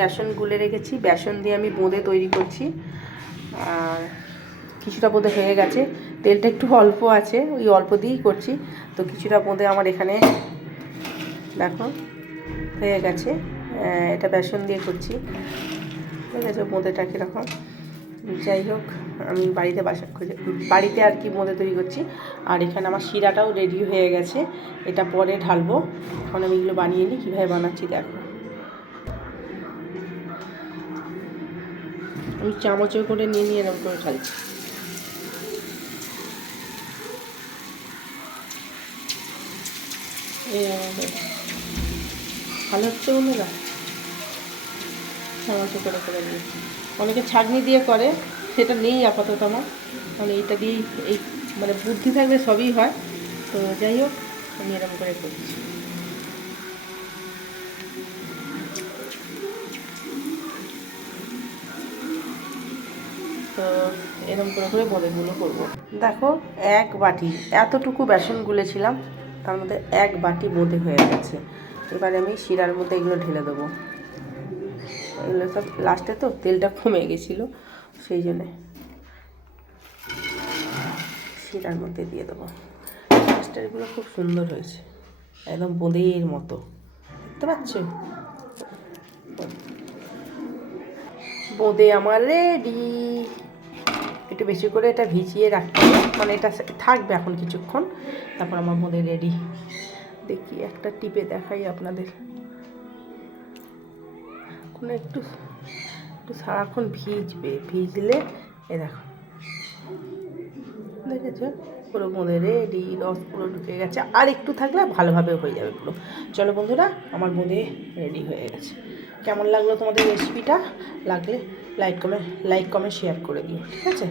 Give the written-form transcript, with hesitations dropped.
বেসন গুলে রেখেছি, বেসন দিয়ে আমি বোঁদে তৈরি করছি। আর কিছুটা বোঁদে হয়ে গেছে, তেলটা একটু অল্প আছে, ওই অল্প দিয়েই করছি। তো কিছুটা বোঁদে আমার এখানে দেখো হয়ে গেছে। এটা বেসন দিয়ে করছি, ঠিক আছে। বোঁদেটা কীরকম, যাই হোক, আমি বাড়িতে আর কি বোঁদে তৈরি করছি। আর এখানে আমার শিরাটাও রেডি হয়ে গেছে, এটা পরে ঢালবো। এখন আমি এগুলো বানিয়ে নিই, কীভাবে বানাচ্ছি দেখো। আমি চামচে করে নিয়ে এরকম করে ঢালছি। ভালো হচ্ছে বন্ধুরা, চামচে করে করে নিয়েছি। অনেকে ছাঁকনি দিয়ে করে, সেটা নেই আপাতত আমার, মানে এইটা দিয়েই এই মানে বুদ্ধি থাকলে সবই হয়। তো যাই হোক, আমি এরকম করে করছি। তো এরকম করে করে বোঁদেগুলো করবো। দেখো, এক বাটি এতটুকু বেসন গুলেছিলাম, তার মধ্যে এক বাটি বোঁদে হয়ে গেছে। এবারে আমি শিরার মধ্যে এগুলো ঢেলে দেবো। এগুলো সব লাস্টে তো তেলটা কমে গেছিলো, সেই জন্যে শিরার মধ্যে দিয়ে দেবো। লাস্টেরগুলো খুব সুন্দর হয়েছে, একদম বোঁদের মতো, দেখতে পাচ্ছ? বোঁদে আমার রেডি। একটু বেশি করে এটা ভিজিয়ে রাখতে হবে, মানে এটা থাকবে এখন কিছুক্ষণ, তারপর আমার বোঁদে রেডি। দেখি একটা টিপে দেখাই আপনাদের। কোনো একটু একটু সারাক্ষণ ভিজলে এ দেখো, দেখেছো পুরো বোঁদে রেডি, রস পুরো ঢুকে গেছে। আর একটু থাকলে ভালোভাবে হয়ে যাবে পুরো। চলো বন্ধুরা, আমার বোঁদে রেডি হয়ে গেছে। কেমন লাগলো তোমাদের রেসিপিটা? লাগলে লাইক কমেন্ট শেয়ার করে দিও, ঠিক আছে?